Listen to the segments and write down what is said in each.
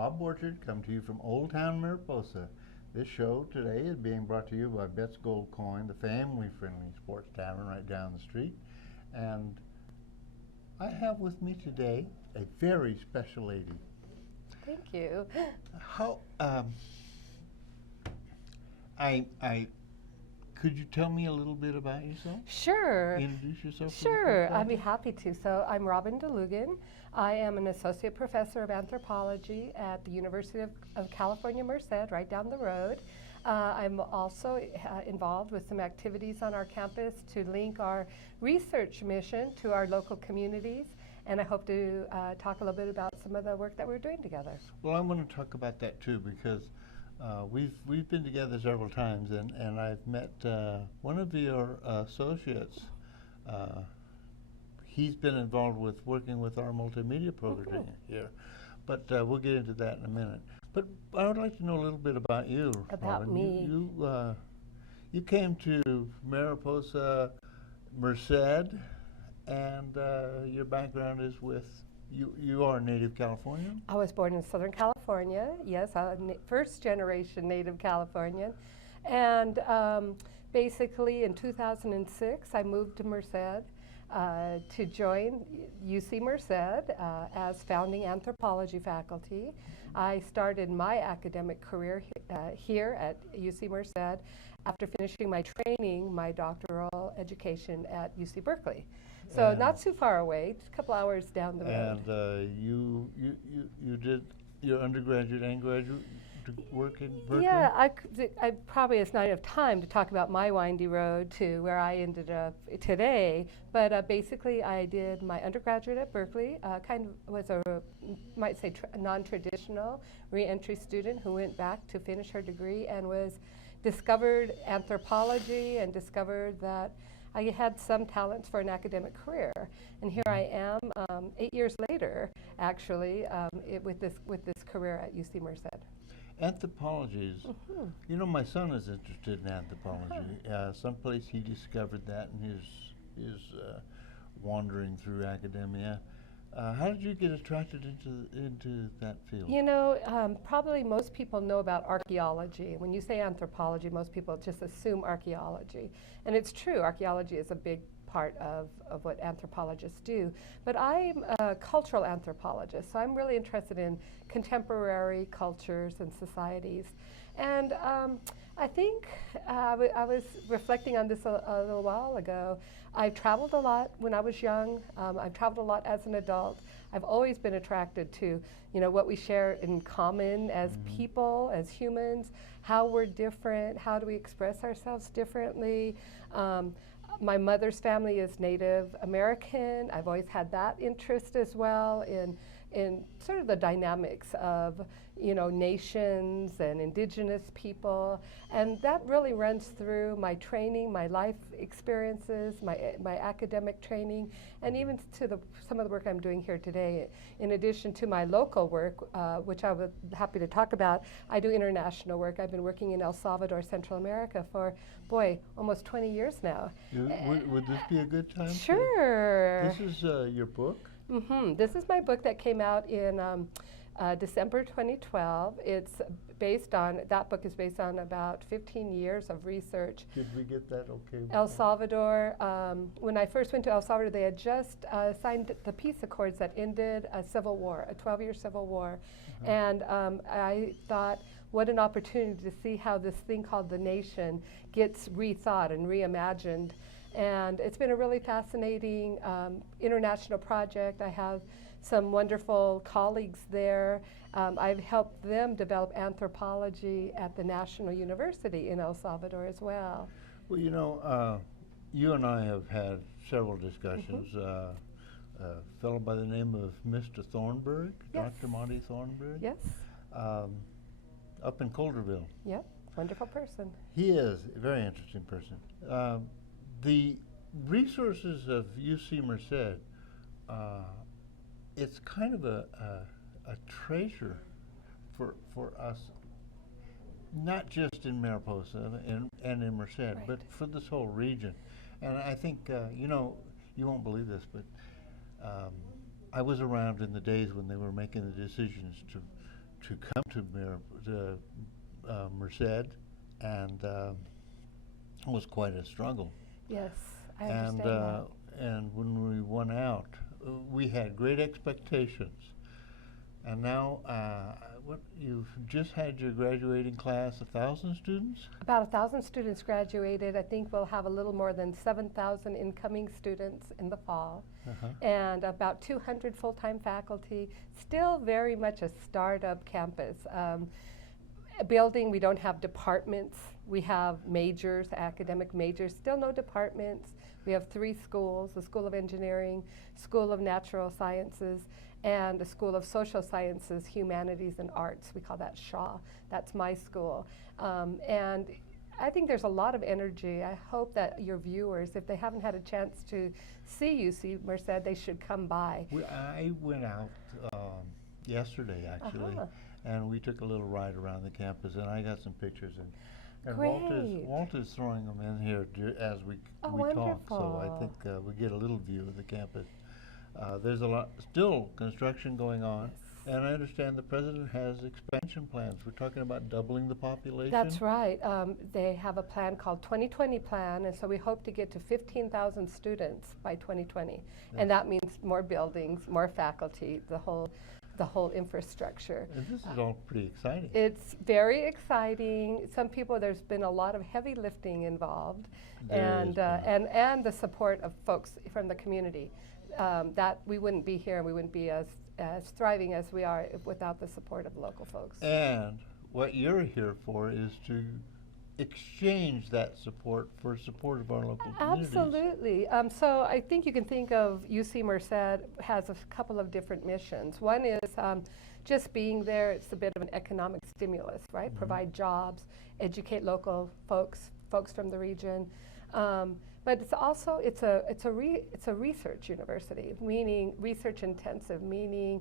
Bob Orchard, come to you from Old Town Mariposa. This show today is being brought to you by Bet's Gold Coin, the family-friendly sports tavern right down the street. And I have with me today a very special lady. Thank you. How, could you tell me a little bit about yourself? Sure. Introduce yourself. Sure, I'd be happy to. So I'm Robin DeLugan. I am an associate professor of anthropology at the University of California, Merced, right down the road. I'm also involved with some activities on our campus to link our research mission to our local communities. And I hope to talk a little bit about some of the work that we're doing together. Well, I want to talk about that too, because we've been together several times, and I've met one of your associates. He's been involved with working with our multimedia program here, but we'll get into that in a minute. But I would like to know a little bit about you, About Robin. me. You came to Mariposa Merced, and your background is with, you are a native Californian? I was born in Southern California, yes, first generation native Californian. And basically in 2006, I moved to Merced to join U.C Merced as founding anthropology faculty. I started my academic career here at U.C Merced after finishing my training, my doctoral education at U.C Berkeley. So not too far away, just a couple hours down the road. And you did your undergraduate and graduate work in Berkeley? Yeah, I probably it's not enough time to talk about my windy road to where I ended up today. But basically, I did my undergraduate at Berkeley. Kind of was might say non-traditional re-entry student who went back to finish her degree and discovered anthropology and discovered that I had some talents for an academic career, and here I am, 8 years later, actually, with this career at UC Merced. Anthropology is, you know, my son is interested in anthropology. Someplace he discovered that in his wandering through academia. How did you get attracted into that field? You know, probably most people know about archaeology. When you say anthropology, most people just assume archaeology. And it's true, archaeology is a big part of what anthropologists do. But I'm a cultural anthropologist, so I'm really interested in contemporary cultures and societies. And I think I was reflecting on this a little while ago. I've traveled a lot when I was young. I've traveled a lot as an adult. I've always been attracted to, you know, what we share in common as people, as humans, how we're different, how do we express ourselves differently. My mother's family is Native American. I've always had that interest as well in sort of the dynamics of, you know, nations and indigenous people. And that really runs through my training, my life experiences, my academic training, and even to some of the work I'm doing here today. In addition to my local work, which I was happy to talk about, I do international work. I've been working in El Salvador, Central America for, boy, almost 20 years now. Would this be a good time? Sure. This is your book? This is my book that came out in December 2012. It's based on, that book is based on about 15 years of research. Did we get that okay? El Salvador, when I first went to El Salvador, they had just signed the peace accords that ended a civil war, a 12-year civil war. And I thought, what an opportunity to see how this thing called the nation gets rethought and reimagined. And it's been a really fascinating international project. I have some wonderful colleagues there. I've helped them develop anthropology at the National University in El Salvador as well. Well, you know, you and I have had several discussions. A fellow by the name of Mr. Thornburg, Yes. Dr. Monty Thornburg. Yes. Up in Calderville. Yep, wonderful person. He is a very interesting person. The resources of UC Merced, it's kind of a treasure for us, not just in Mariposa and in Merced, Right. but for this whole region. And I think, you know, you won't believe this, but I was around in the days when they were making the decisions come to Merced, and it was quite a struggle. Yes, I understand that. And when we went out, we had great expectations. And now, you've just had your graduating class, 1,000 students? About 1,000 students graduated. I think we'll have a little more than 7,000 incoming students in the fall, and about 200 full-time faculty. Still very much a startup campus. A building, we don't have departments. We have majors, academic majors, still no departments. We have 3 schools, the School of Engineering, School of Natural Sciences, and the School of Social Sciences, Humanities, and Arts. We call that Shaw. That's my school. And I think there's a lot of energy. I hope that your viewers, if they haven't had a chance to see U.C Merced, they should come by. I went out yesterday, actually, and we took a little ride around the campus, and I got some pictures. And Walt is throwing them in here as we talk, so I think we get a little view of the campus. There's a lot, still construction going on, and I understand the president has expansion plans. We're talking about doubling the population. That's right. They have a plan called 2020 plan, and so we hope to get to 15,000 students by 2020. Yes. And that means more buildings, more faculty, the whole infrastructure. And this is all pretty exciting. It's very exciting. Some people, there's been a lot of heavy lifting involved, and the support of folks from the community. That we wouldn't be here, we wouldn't be as thriving as we are without the support of local folks. And what you're here for is to exchange that support for support of our local communities. Absolutely. So I think you can think of U.C Merced has a couple of different missions. One is just being there. It's a bit of an economic stimulus, right? Provide jobs, educate local folks from the region. But it's also it's a research university, meaning research intensive, meaning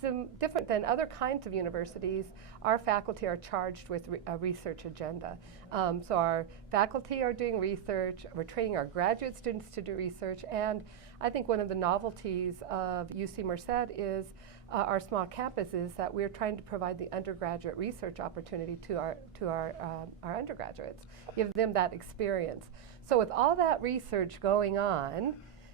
some different than other kinds of universities. Our faculty are charged with a research agenda. So our faculty are doing research. We're training our graduate students to do research, and I think one of the novelties of U.C Merced is our small campus is that we're trying to provide the undergraduate research opportunity to our undergraduates, give them that experience. So with all that research going on,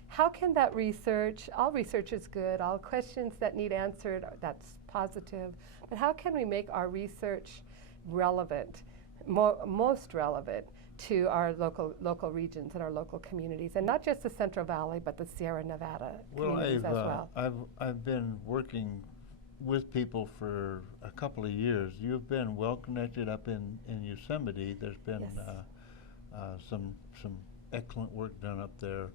how can that research, all research is good, all questions that need answered, that's positive, but how can we make our research relevant, most relevant to our local regions and our local communities, and not just the Central Valley, but the Sierra Nevada communities as well? I've been working with people for a couple of years. You've been well connected up in Yosemite. There's been some excellent work done up there,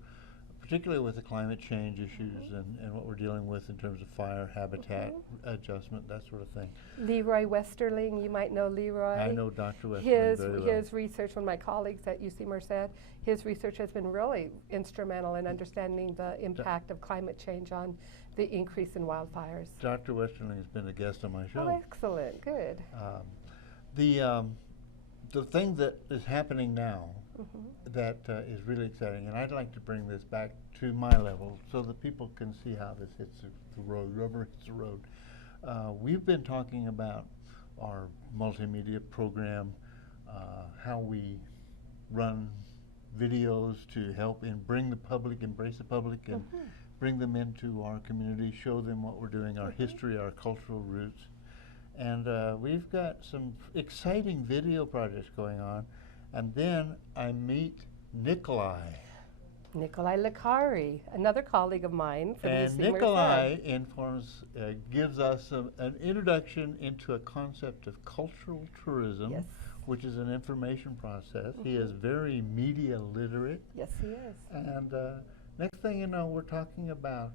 particularly with the climate change issues and what we're dealing with in terms of fire, habitat adjustment, that sort of thing. Leroy Westerling, you might know Leroy. I know Dr. Westerling very well. His research, one of my colleagues at UC Merced, his research has been really instrumental in understanding the impact of climate change on the increase in wildfires. Dr. Westerling has been a guest on my show. Oh, excellent, good. The thing that is happening now that is really exciting, and I'd like to bring this back to my level so that people can see how this hits the road, rubber hits the road. We've been talking about our multimedia program, how we run videos to help bring the public, embrace the public, and bring them into our community, show them what we're doing, our history, our cultural roots. And we've got some exciting video projects going on. And then I meet Nikolai Licari, another colleague of mine from UC Merced. And Nikolai gives us an introduction into a concept of cultural tourism, which is an information process. He is very media literate. Yes, he is. And next thing you know, we're talking about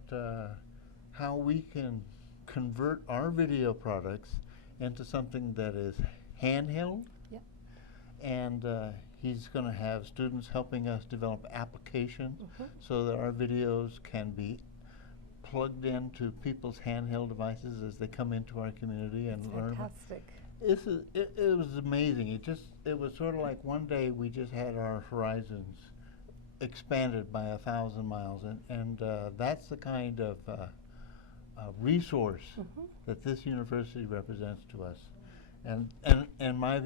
how we can convert our video products into something that is handheld. And he's going to have students helping us develop applications so that our videos can be plugged into people's handheld devices as they come into our community and learn. Fantastic. It was amazing. It was sort of like one day we just had our horizons expanded by 1,000 miles, and that's the kind of resource that this university represents to us. And my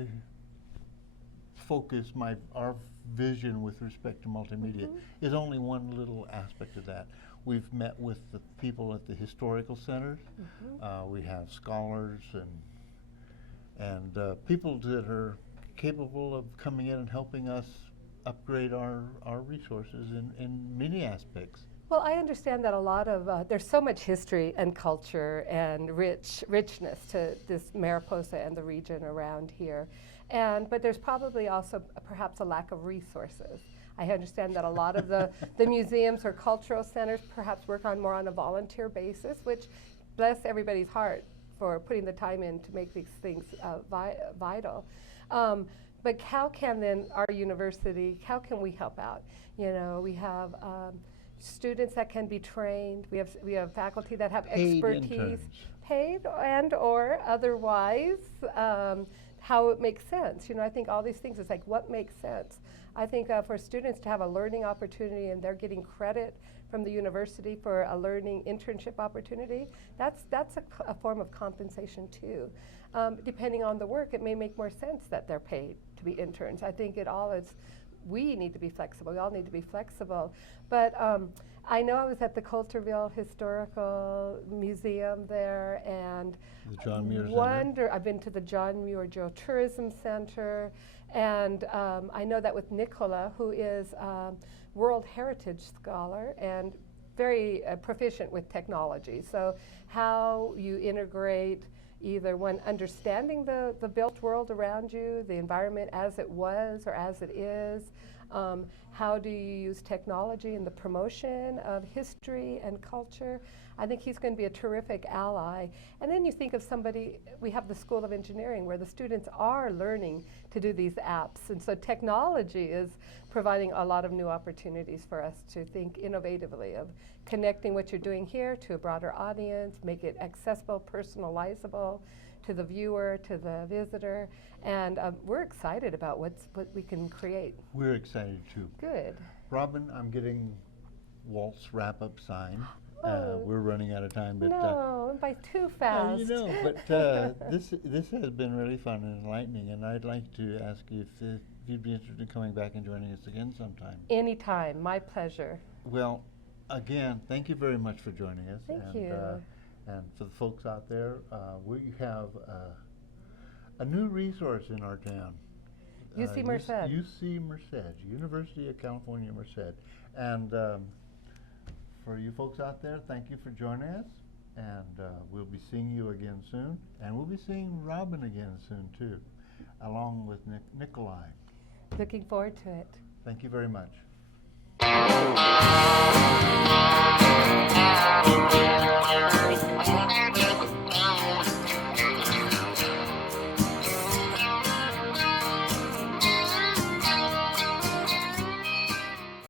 focus, our vision with respect to multimedia is only one little aspect of that. We've met with the people at the historical centers. We have scholars and people that are capable of coming in and helping us upgrade our resources in many aspects. Well, I understand that a lot of, there's so much history and culture and richness to this Mariposa and the region around here. But there's probably also perhaps a lack of resources. I understand that a lot of the museums or cultural centers perhaps work more on a volunteer basis, which bless everybody's heart for putting the time in to make these things vital. But how can then our university, how can we help out? You know, we have students that can be trained. We have faculty that have Paid expertise, interns. paid and or otherwise. How it makes sense. You know, I think all these things is like what makes sense. I think for students to have a learning opportunity and they're getting credit from the university for a learning internship opportunity, that's a form of compensation too. Depending on the work, it may make more sense that they're paid to be interns. I think it all is, we need to be flexible. We all need to be flexible. But I know I was at the Coulterville Historical Museum there, and The John Muir Center. I've been to the John Muir Tourism Center, and I know that with Nicola, who is a World Heritage Scholar and very proficient with technology. So how you integrate either one, understanding the built world around you, the environment as it was or as it is. How do you use technology in the promotion of history and culture? I think he's going to be a terrific ally. And then you think of somebody, we have the School of Engineering where the students are learning to do these apps. And so technology is providing a lot of new opportunities for us to think innovatively of connecting what you're doing here to a broader audience, make it accessible, personalizable to the viewer, to the visitor. And we're excited about what we can create. We're excited too. Good. Robin, I'm getting Walt's wrap-up sign. We're running out of time, but no, by too fast. you know, but this has been really fun and enlightening, and I'd like to ask you if you'd be interested in coming back and joining us again sometime. Anytime, my pleasure. Well, again, thank you very much for joining us. Thank you. And for the folks out there, we have a new resource in our town. U.C Merced. U.C Merced, University of California, Merced. And for you folks out there, thank you for joining us. And we'll be seeing you again soon. And we'll be seeing Robin again soon, too, along with Nikolai. Looking forward to it. Thank you very much.